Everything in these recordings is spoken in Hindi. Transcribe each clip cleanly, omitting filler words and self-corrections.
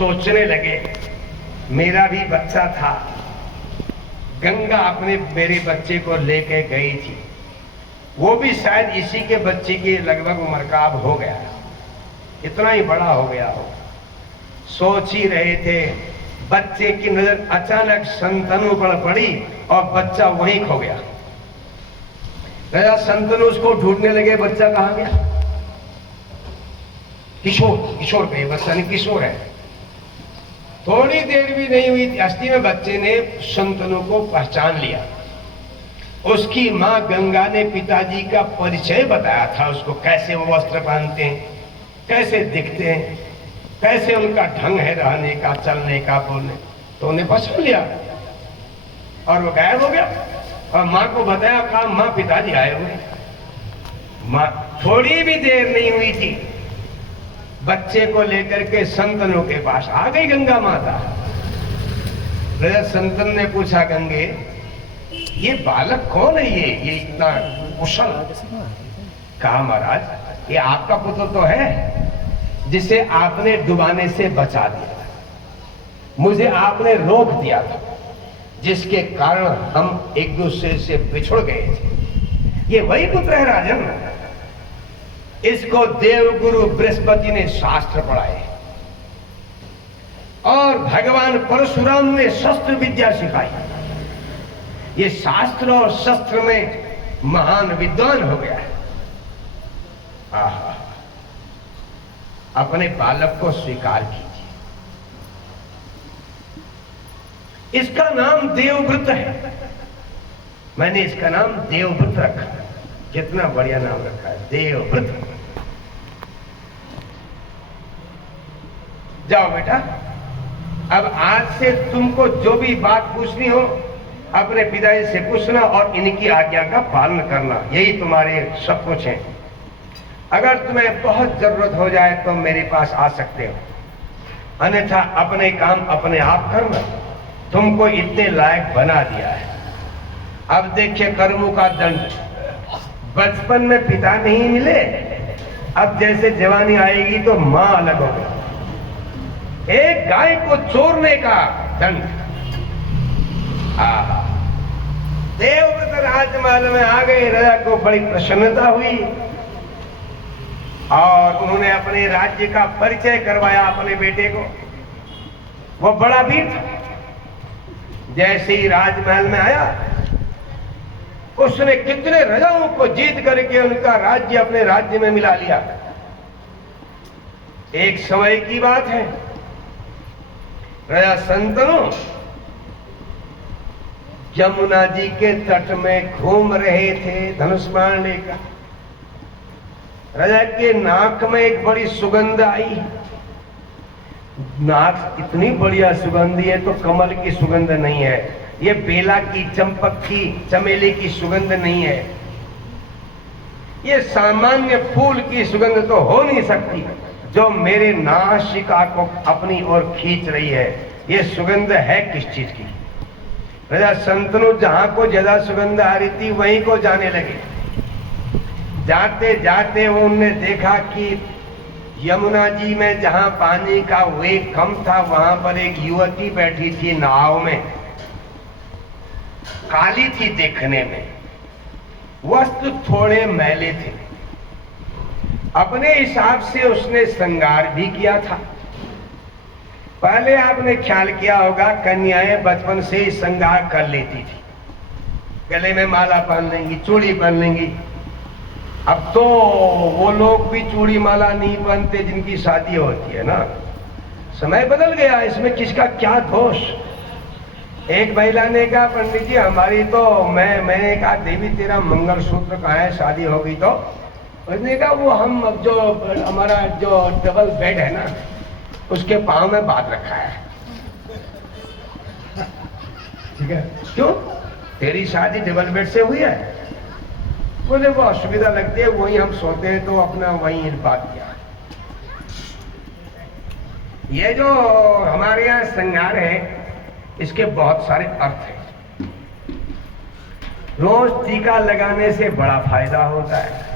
सोचने लगे मेरा भी बच्चा था, गंगा अपने मेरे बच्चे को लेके गई थी, वो भी शायद इसी के बच्चे की लगभग उम्र का अब हो गया, इतना ही बड़ा हो गया हो। सोच ही रहे थे, बच्चे की नजर अचानक संतनु पर पड़ी और बच्चा वहीं खो गया। राजा संतनु उसको ढूंढने लगे, बच्चा कहाँ गया? किशोर कहे, बच्चा नहीं किशोर है। थोड़ी देर भी नहीं हुई, अस्थि में बच्चे ने संतनु को पहचान लिया। उसकी मां गंगा ने पिताजी का परिचय बताया था उसको, कैसे वो वस्त्र पहनते हैं, कैसे दिखते हैं, कैसे उनका ढंग है रहने का, चलने का, बोलने, तो उन्हें पहचान लिया और वो गायब हो गया। और मां को बताया, कहा मां पिताजी आए हुए। मां थोड़ी भी देर नहीं हुई थी, बच्चे को लेकर के संतनों के पास आ गई गंगा माता। राजा संतन ने पूछा, गंगे ये बालक कौन है, ये इतना कुशल? कहा महाराज ये आपका पुत्र तो है जिसे आपने डुबाने से बचा दिया, मुझे आपने रोक दिया था, जिसके कारण हम एक दूसरे से बिछुड़ गए थे। ये वही पुत्र है राजन, इसको देवगुरु बृहस्पति ने शास्त्र पढ़ाए और भगवान परशुराम ने शस्त्र विद्या सिखाई। ये शास्त्र और शस्त्र में महान विद्वान हो गया है। आहा, अपने बालक को स्वीकार कीजिए। इसका नाम देवव्रत है, मैंने इसका नाम देवव्रत रखा। कितना बढ़िया नाम रखा है, देवव्रत। जाओ बेटा, अब आज से तुमको जो भी बात पूछनी हो अपने पिताजी से पूछना और इनकी आज्ञा का पालन करना, यही तुम्हारे सब कुछ है। अगर तुम्हें बहुत जरूरत हो जाए तो मेरे पास आ सकते हो, अन्यथा अपने काम अपने आप करना। तुमको इतने लायक बना दिया है। अब देखिए कर्मों का दंड। बचपन में पिता नहीं मिले, अब जैसे जवानी आएगी तो मां अलग हो गई। एक गाय को चोरने का दंड। देवव्रत राजमहल में आ गए। राजा को बड़ी प्रसन्नता हुई और उन्होंने अपने राज्य का परिचय करवाया अपने बेटे को। वो बड़ा वीर था। जैसे ही राजमहल में आया, उसने कितने राजाओं को जीत करके उनका राज्य अपने राज्य में मिला लिया। एक समय की बात है, राजा संतनु यमुना जी के तट में घूम रहे थे धनुष बाण लेकर। राजा के नाक में एक बड़ी सुगंध आई। नाक इतनी बढ़िया सुगंध है तो कमल की सुगंध नहीं है, ये बेला की, चंपक की, चमेली की सुगंध नहीं है, ये सामान्य फूल की सुगंध तो हो नहीं सकती जो मेरे नासिका को अपनी ओर खींच रही है। ये सुगंध है किस चीज की? राजा संतनु जहां को ज्यादा सुगंध आ रही थी वहीं को जाने लगे। जाते जाते उन्होंने देखा कि यमुना जी में जहां पानी का वेग कम था वहां पर एक युवती बैठी थी नाव में। काली थी देखने में, वस्त्र थोड़े मैले थे। अपने हिसाब से उसने श्रृंगार भी किया था। पहले आपने ख्याल किया होगा कन्याएं बचपन से ही श्रृंगार कर लेती थी, गले में माला पहन लेंगी, चूड़ी पहन लेंगी। अब तो वो लोग भी चूड़ी माला नहीं पहनते जिनकी शादी होती है ना। समय बदल गया, इसमें किसका क्या दोष? एक महिला ने कहा, पंडित जी हमारी तो मैंने कहा देवी तेरा मंगलसूत्र कहाँ है, शादी हो गई तो? उसने कहा वो हम अब जो हमारा जो डबल बेड है ना उसके पांव में बांध रखा है। ठीक है, क्यों? तेरी शादी डबल बेड से हुई है? बोले वो असुविधा लगती है, वही हम सोते हैं तो अपना वही बात किया। ये जो हमारे यहाँ श्रृंगार है इसके बहुत सारे अर्थ हैं। रोज टीका लगाने से बड़ा फायदा होता है।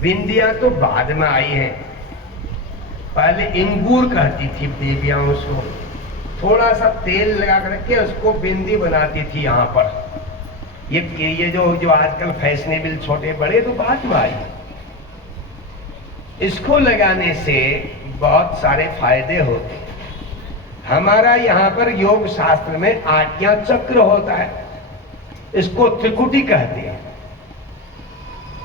बिंदियां तो बाद में आई है, पहले इंगूर कहती थी देवियां उसको, थोड़ा सा तेल लगा करके उसको बिंदी बनाती थी यहाँ पर। ये जो आजकल फैशनेबल छोटे बड़े तो बात में आई, इसको लगाने से बहुत सारे फायदे होते हैं। हमारा यहाँ पर योग शास्त्र में आज्ञा चक्र होता है, इसको त्रिकुटी कहते हैं।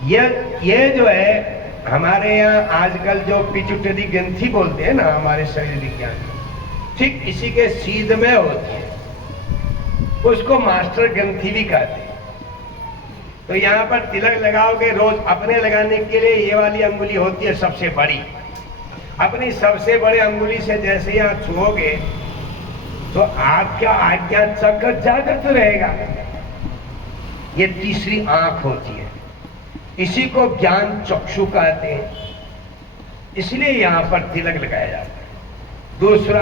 ये जो है हमारे यहाँ आजकल जो पिट्यूटरी ग्रंथि बोलते हैं ना हमारे शरीर विज्ञान, ठीक इसी के सीध में होती है, उसको मास्टर ग्रंथि भी कहते हैं। तो यहाँ पर तिलक लगाओगे रोज, अपने लगाने के लिए ये वाली अंगुली होती है सबसे बड़ी, अपनी सबसे बड़ी अंगुली से जैसे यहाँ छुओगे तो आपका आज्ञा चक्र जागृत रहेगा। ये तीसरी आंख होती है, इसी को ज्ञान चक्षु कहते हैं, इसलिए यहाँ पर तिलक लगाया जाता है। दूसरा,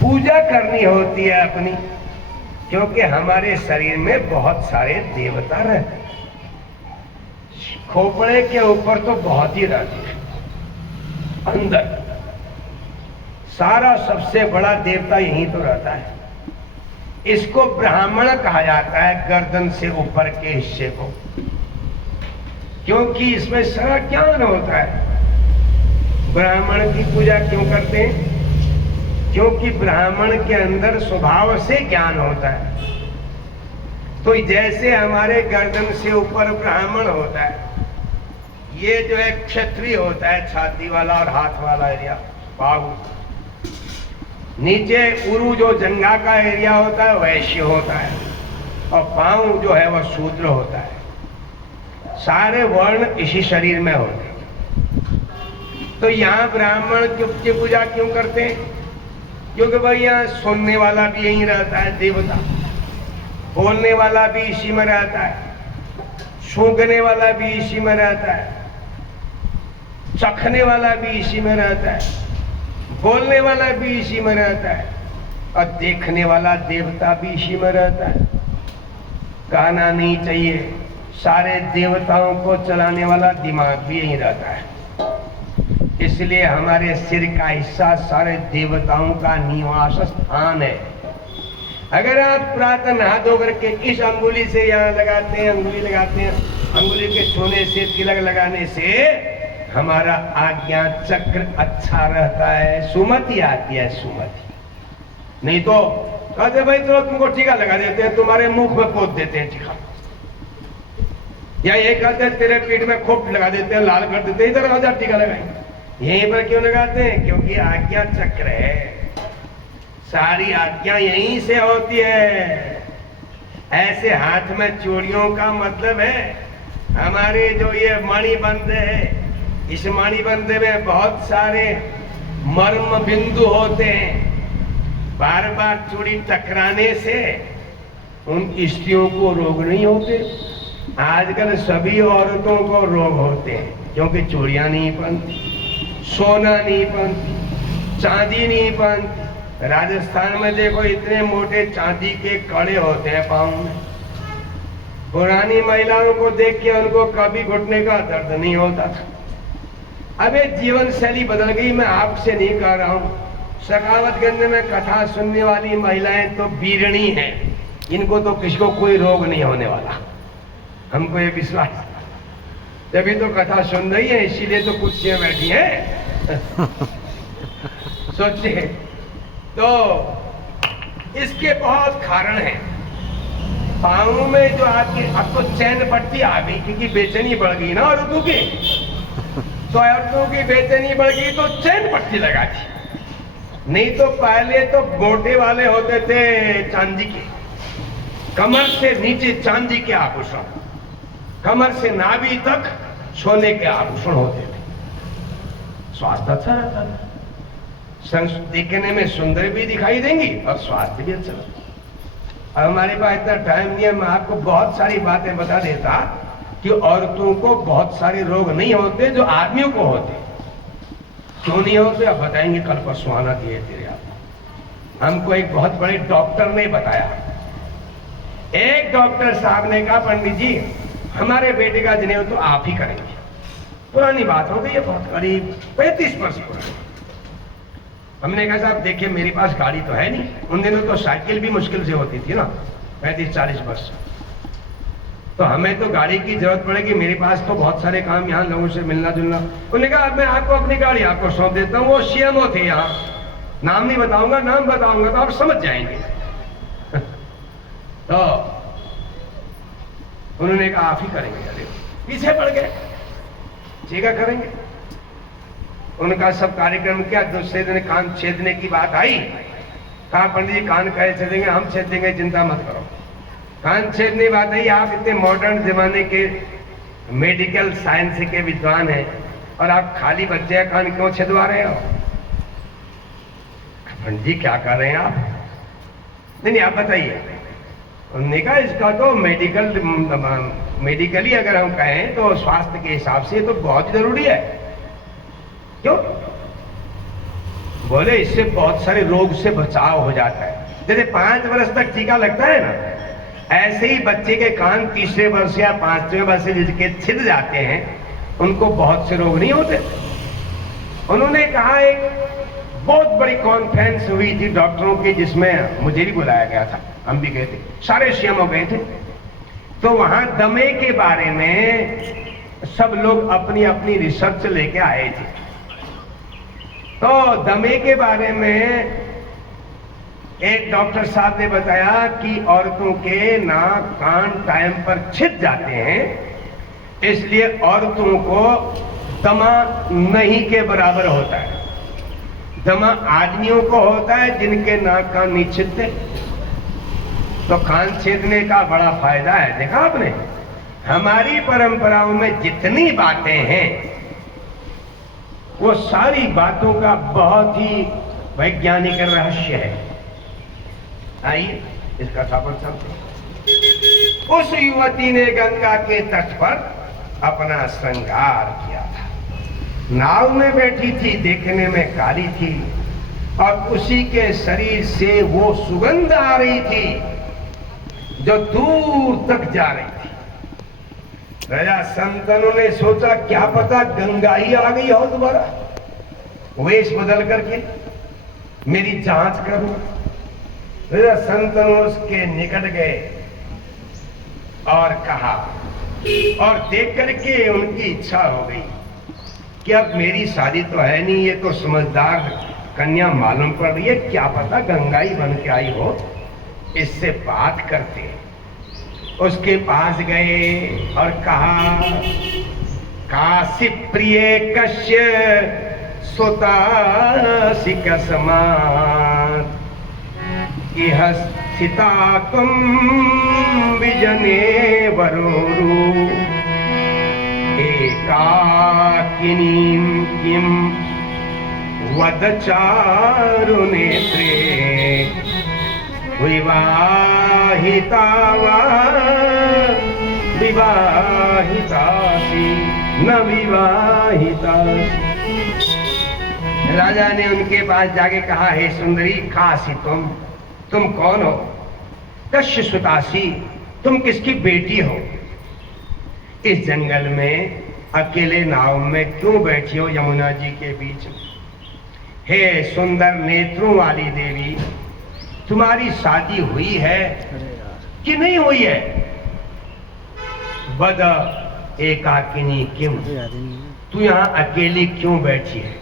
पूजा करनी होती है अपनी, क्योंकि हमारे शरीर में बहुत सारे देवता रहते हैं। खोपड़े के ऊपर तो बहुत ही रहते हैं, अंदर सारा सबसे बड़ा देवता यहीं तो रहता है। इसको ब्राह्मण कहा जाता है, गर्दन से ऊपर के हिस्से को, क्योंकि इसमें सारा ज्ञान होता है। ब्राह्मण की पूजा क्यों करते हैं? क्योंकि ब्राह्मण के अंदर स्वभाव से ज्ञान होता है। तो जैसे हमारे गर्दन से ऊपर ब्राह्मण होता है, ये जो है क्षत्रिय होता है, छाती वाला और हाथ वाला एरिया बाहु, नीचे उरु जो जंघा का एरिया होता है वैश्य होता है, और पांव जो है वह शूद्र होता है। सारे वर्ण इसी शरीर में होते हैं। तो यहाँ ब्राह्मण की पूजा क्यों करते हैं? क्योंकि भाई यहाँ सुनने वाला भी यहीं रहता है देवता, बोलने वाला भी इसी में रहता है, सूंघने वाला भी इसी में रहता है, चखने वाला भी इसी में रहता है, बोलने वाला भी इसी में रहता है, और देखने वाला देवता भी इसी में रहता है। कहना नहीं चाहिए, सारे देवताओं को चलाने वाला दिमाग भी यहीं रहता है। इसलिए हमारे सिर का हिस्सा सारे देवताओं का निवास स्थान है। अगर आप प्रातः नहा धो करके इस अंगुली से यहाँ लगाते हैं, अंगुली लगाते हैं, अंगुली के छूने से, तिलक लगाने से हमारा आज्ञा चक्र अच्छा रहता है, सुमति आती है, सुमति। नहीं तो कहते भाई तो तुमको टीका लगा देते हैं, तुम्हारे मुख में पोत देते हैं टीका, या ये कहते हैं तेरे पीठ में खोप लगा देते हैं, लाल कर देते हैं, इधर आ जा टीका लगाएंगे। यहीं पर क्यों लगाते हैं? क्योंकि आज्ञा चक्र है, सारी आज्ञा यहीं से होती है। ऐसे हाथ में चूड़ियों का मतलब है हमारे जो ये मणिबंध है, इस मणिबंध में बहुत सारे मर्म बिंदु होते हैं। बार बार चूड़ी टकराने से उन स्त्रियों को रोग नहीं होते। आजकल सभी औरतों को रोग होते हैं, क्योंकि चूड़ियां नहीं पहनती, सोना नहीं पहनती, चांदी नहीं पहनती। राजस्थान में देखो इतने मोटे चांदी के कड़े होते हैं पांव में। पुरानी महिलाओं को देख के उनको कभी घुटने का दर्द नहीं होता था। अब जीवन शैली बदल गई। मैं आपसे नहीं कह रहा हूँ, सखावतगंज में कथा सुनने वाली महिलाएं तो बीरणी हैं, इनको तो किसी को कोई रोग नहीं होने वाला, हमको ये विश्वास। तभी तो कथा सुन रही है, इसीलिए तो कुर्सियां बैठी हैं। सोचिए, तो इसके बहुत कारण हैं। पाँव में जो आपको चैन पट्टी आ गई, क्योंकि बेचैनी बढ़ गई ना औरतों की, तो औरतों की बेचैनी बढ़ गई तो चैन पट्टी लगा दी। नहीं तो पहले तो गोटे वाले होते थे चांदी के, कमर से नीचे चांदी के आभूषण, कमर से नाभि तक सोने के आभूषण होते थे। स्वास्थ्य अच्छा रहता था, देखने में सुंदर भी दिखाई देंगी और स्वास्थ्य भी अच्छा रहता। अब हमारे पास इतना टाइम नहीं है, मैं आपको बहुत सारी बातें बता देता कि औरतों को बहुत सारे रोग नहीं होते जो आदमियों को होते। क्यों नहीं होते अब बताएंगे, कल परसों आना धीरे धीरे। आप हमको एक बहुत बड़े डॉक्टर ने बताया। एक डॉक्टर साहब ने कहा, पंडित जी हमारे बेटे का जनेऊ तो आप ही करेंगे। पुरानी बात हो गई है, बहुत करीब 35 वर्ष पुरानी। हमने कहा साहब देखिए मेरे पास गाड़ी तो है नहीं, उन दिनों तो साइकिल भी मुश्किल से होती थी ना, 35-40 वर्ष। तो हमें तो गाड़ी की जरूरत पड़ेगी, मेरे पास तो बहुत सारे काम यहाँ लोगों से मिलना जुलना। उन्होंने कहा मैं आपको अपनी गाड़ी आपको सौंप देता हूँ। वो सीएमओ थे यहाँ, नाम नहीं बताऊंगा, नाम बताऊंगा तो आप समझ जाएंगे। तो उन्होंने कहा आप ही करेंगे। अरे पीछे पड़ गए, ठीक है करेंगे। उनका सब कार्यक्रम किया। दूसरे दिन कान छेदने की बात आई, कहा पंडित जी कान कैसे छेदेंगे, हम छेद देंगे, चिंता मत करो। कान छेदने बात आई, आप इतने मॉडर्न जमाने के मेडिकल साइंस के विद्वान हैं और आप खाली बच्चे का कान क्यों छेदवा रहे हो? पंडित जी क्या कर रहे हैं आप? नहीं आप बताइए। उन्होंने कहा इसका तो मेडिकली अगर हम कहें तो स्वास्थ्य के हिसाब से तो बहुत जरूरी है। क्यों? बोले इससे बहुत सारे रोग से बचाव हो जाता है। जैसे 5 वर्ष तक टीका लगता है ना, ऐसे ही बच्चे के कान 3रे वर्ष या 5वें वर्ष से जिसके छिद जाते हैं उनको बहुत से रोग नहीं होते। उन्होंने कहा एक बहुत बड़ी कॉन्फ्रेंस हुई थी डॉक्टरों की, जिसमें मुझे भी बुलाया गया था, हम भी गए थे, सारे सीएमओ गए थे। तो वहां दमे के बारे में सब लोग अपनी अपनी रिसर्च लेके आए थे। तो दमे के बारे में एक डॉक्टर साहब ने बताया कि औरतों के नाक कान टाइम पर छिद जाते हैं, इसलिए औरतों को दमा नहीं के बराबर होता है। दमा आदमियों को होता है जिनके नाक कान नहीं छिदते। तो कान छेदने का बड़ा फायदा है। देखा आपने, हमारी परंपराओं में जितनी बातें हैं वो सारी बातों का बहुत ही वैज्ञानिक रहस्य है। आइए इस कथा पर चलते। उस युवती ने गंगा के तट पर अपना श्रृंगार किया था। नाव में बैठी थी, देखने में काली थी और उसी के शरीर से वो सुगंध आ रही थी जो दूर तक जा रही थी। राजा संतनों ने सोचा क्या पता गंगा ही आ गई हो दोबारा, वेश बदल करके मेरी जांच करूं। राजा संतनों उसके निकट गए और कहा, और देख करके उनकी इच्छा हो गई कि अब मेरी शादी तो है नहीं, ये तो समझदार कन्या मालूम पड़ रही है, क्या पता गंगा ही बन के आई हो, इससे बात करते। उसके पास गए और कहा, काशी प्रिय कश्य सुतासी कसमात् इह स्थिता तुम विजने वरोरु एकाकिनीं किं वद चारु नेत्रे विवाहिता वा विवाहितासि न विवाहितासि। राजा ने उनके पास जाके कहा, हे सुंदरी, काशी तुम कौन हो? कश्य सुतासी, तुम किसकी बेटी हो? इस जंगल में अकेले नाव में क्यों बैठी हो यमुना जी के बीच? हे सुंदर नेत्रों वाली देवी, तुम्हारी शादी हुई है कि नहीं हुई है? बद एकाकिनी क्यों, तू यहाँ अकेली क्यों बैठी है?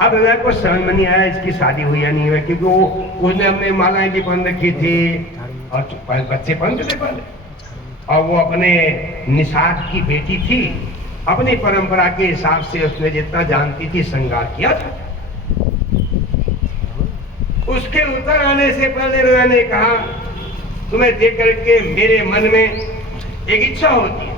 अब राजा को समझ में नहीं आया इसकी शादी हुई या नहीं हुई, क्योंकि वो उसने अपने मालाएं भी पहन रखी थी और बच्चे पहनते थे पहले, और वो अपने निषाद की बेटी थी। अपनी परंपरा के हिसाब से उसने जितना जानती थी श्रृंगार किया था। उसके उतर आने से पहले राजा ने कहा, तुम्हें देख करके मेरे मन में एक इच्छा होती है,